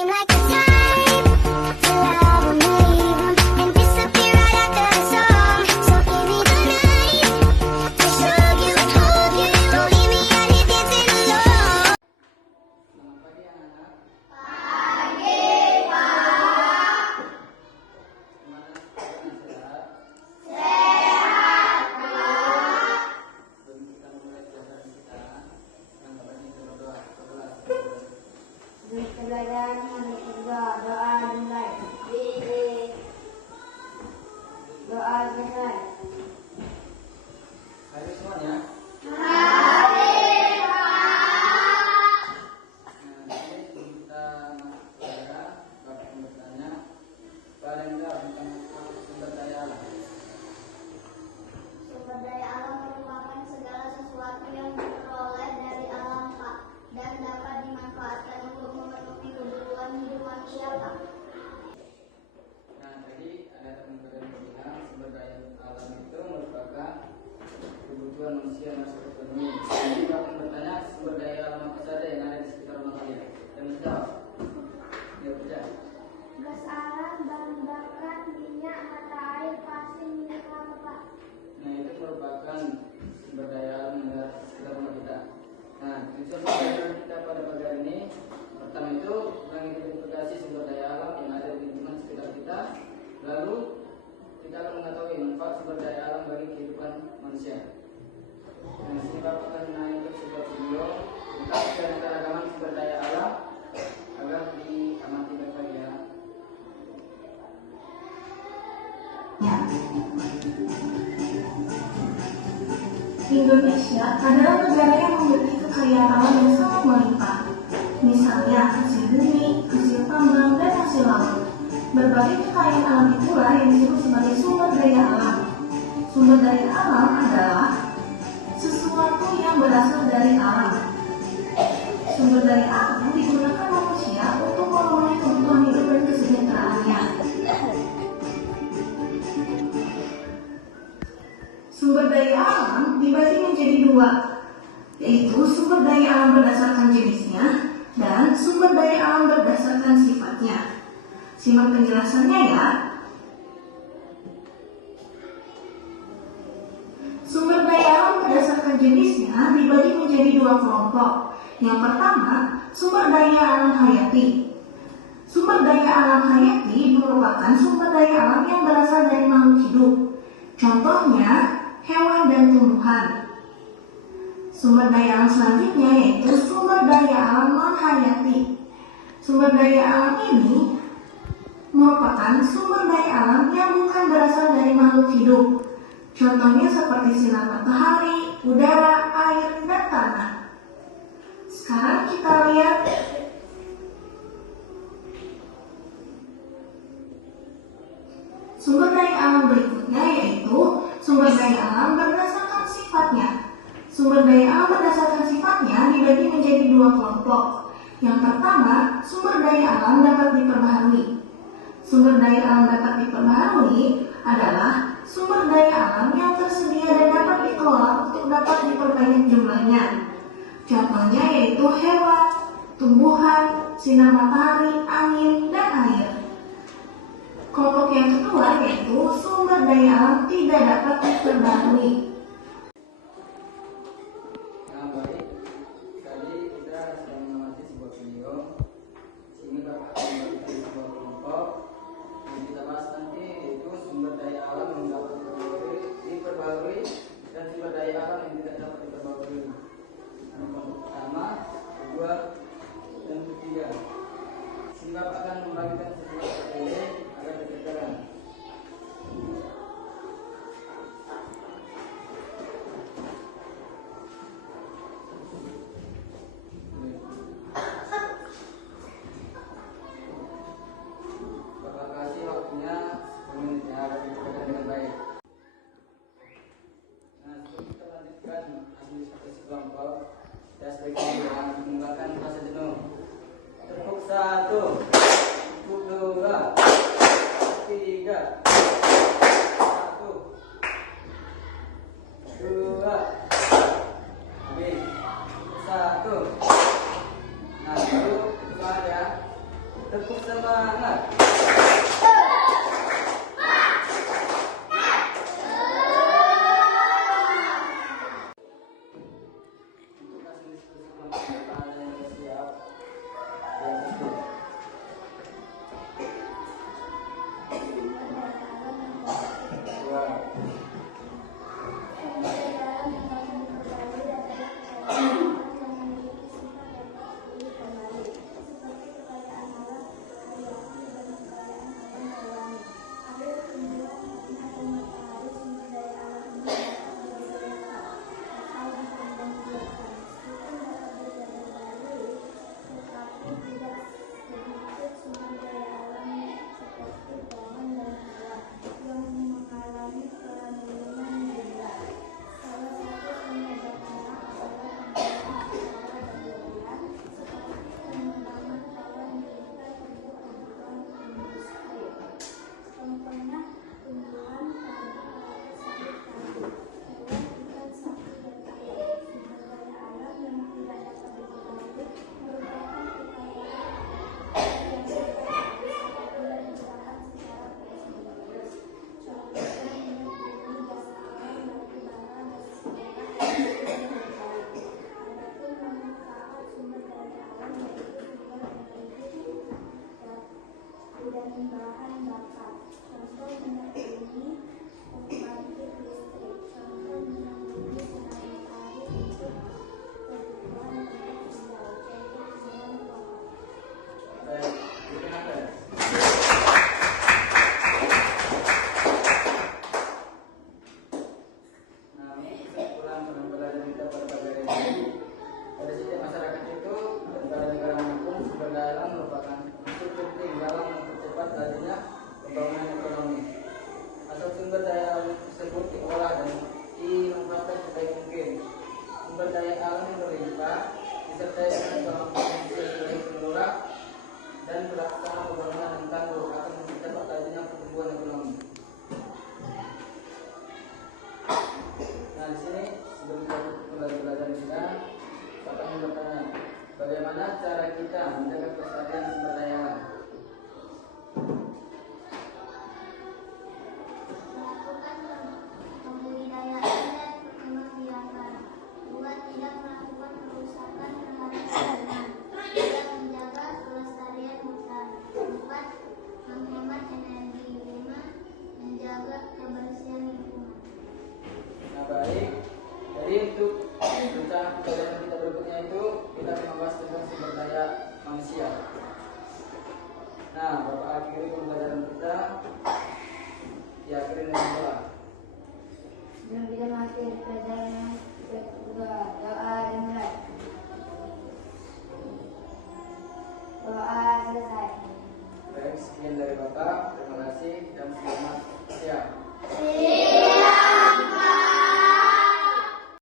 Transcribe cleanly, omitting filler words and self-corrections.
seem like the type to love 'em, leave 'em, and disappear right after the song. So give me the night to show you, hold you, don't leave me out here dancing alone. Selamat pagi anak-anak. Gimana? Sehat? Sebelum kita memulai pelajaran kita, yang pertama kita berdoa. Pelajaran hari kedua, doa dimulai. Doa selesai. Hari semuanya. Jadi kita masuk pelajaran. Bapak bertanya, paling enggak tentang sumber daya alam. Sumber daya alam merupakan segala sesuatu yang diperoleh dari alam dan dapat dimanfaatkan untuk memenuhi kebutuhan hidup manusia, Pak. Nah, tadi ada teman-teman yang bilang sumber daya alam itu merupakan kebutuhan manusia yang harus terpenuhi. Jadi Bapak bertanya sumber daya alam apa saja yang ada di sekitar rumah kalian? Dan menjawab. Dia kerja. Gas alam, bahan bakar, minyak, mata air, pasir, mineral, Pak. Nah, itu merupakan sumber daya alam yang ada di sekitar rumah kita. Nah, tujuan pelajaran kita pada pagi hari ini pertama itu mengidentifikasi sumber daya alam yang ada di lingkungan sekitar kita. Lalu kita akan mengetahui manfaat sumber daya alam bagi kehidupan manusia. Nah, di sini Bapak akan menunjukkan sebuah video tentang keanekaragaman sumber daya alam agar diamati baik-baik ya. Indonesia adalah negara yang memiliki kekayaan alam yang sangat melimpah. Misalnya hasil bumi, hasil tambang, dan hasil laut. Berbagai kekayaan alam itulah yang disebut sebagai sumber daya alam. Sumber daya alam adalah sesuatu yang berasal dari alam. Sumber daya alam digunakan manusia untuk memenuhi kebutuhan hidup dan kesejahteraannya. Sumber daya alam dibagi menjadi dua, yaitu sumber daya alam berdasarkan jenisnya dan sumber daya alam berdasarkan sifatnya. Simak penjelasannya ya. Sumber daya alam berdasarkan jenisnya dibagi menjadi dua kelompok. Yang pertama, sumber daya alam hayati. Sumber daya alam hayati merupakan sumber daya alam yang berasal dari makhluk hidup. Contohnya, hewan dan tumbuhan. Sumber daya alam selanjutnya yaitu sumber daya alam non-hayati. Sumber daya alam ini merupakan sumber daya alam yang bukan berasal dari makhluk hidup. Contohnya seperti sinar matahari, udara, air, dan tanah. Sekarang kita lihat sumber daya alam berikutnya yaitu sumber daya alam berdasarkan sifatnya. Sumber daya alam berdasarkan sifatnya dibagi menjadi dua kelompok. Yang pertama, sumber daya alam dapat diperbaharui. Sumber daya alam dapat diperbaharui adalah sumber daya alam yang tersedia dan dapat dikelola untuk dapat diperbanyak jumlahnya. Contohnya yaitu hewan, tumbuhan, sinar matahari, angin, dan air. Kelompok yang kedua yaitu sumber daya alam tidak dapat diperbarui. Nah, baik. Tadi kita sedang mengamati sebuah video. Sini Bapak akan membagi sebuah kelompok yang kita bahas nanti yaitu sumber daya alam yang dapat diperbarui dan sumber daya alam yang tidak dapat diperbarui. Kelompok pertama, kedua, dan ketiga. Sini Bapak akan membagikan sebuah sepele agar terkejaran. Bapak kasih waktunya 10 menit ya, agar dikerjakan dengan baik. Nah, sebelum kita lanjutkan hasil diskusi kelompok, saya sebaiknya yang menggunakan rasa jenuh. Tepuk 1, tepuk 2, 3, 1, 2, habis, 1. Nah, baru itu ya. Tepuk semangat. Untuk kasih diskusi kelompok ada yang sudah siap. Yang satu. Dua. dan bahan bakar. Contoh minyak bumi, pembangkit listrik. Contoh minyak bumi sinar matahari untuk kebutuhan industrial. Contoh sinar pohon. Baik, bikin apa ya? Nah, kesimpulan pengambilan kita pada pagi hari ini, pada setiap masyarakat itu dan pada negara manapun sumber daya alam merupakan unsur penting dalam mempercepat lajunya pembangunan ekonomi. Asal sumber daya alam tersebut diolah dan dimanfaatkan sebaik mungkin. Sumber daya alam yang berlimpah disertai dengan kemampuan sebagai pengelola dan pelaksana pembangunan yang tangguh akan mempercepat lajunya pertumbuhan ekonomi. Nah, di sini sebelum kita mulai belajar kita, saya akan bertanya, bagaimana cara kita menjaga kelestarian sumber daya alam? Melakukan pembudidayaan dan pengembang. Dua, tidak melakukan perusakan terhadap lingkungan. Tiga, menjaga kelestarian hutan. Empat, menghemat energi. Lima, menjaga kebersihan lingkungan. Nah, baik. Jadi untuk rencana pembelajaran kita berikutnya itu kita akan membahas tentang sumber daya manusia. Nah, Bapak akhiri pembelajaran kita diakhiri dengan doa. Sebelum kita masuk ke pelajaran yang kedua, doa dimulai. Doa selesai. Baik, sekian dari Bapak. Terima kasih dan selamat siang. Terima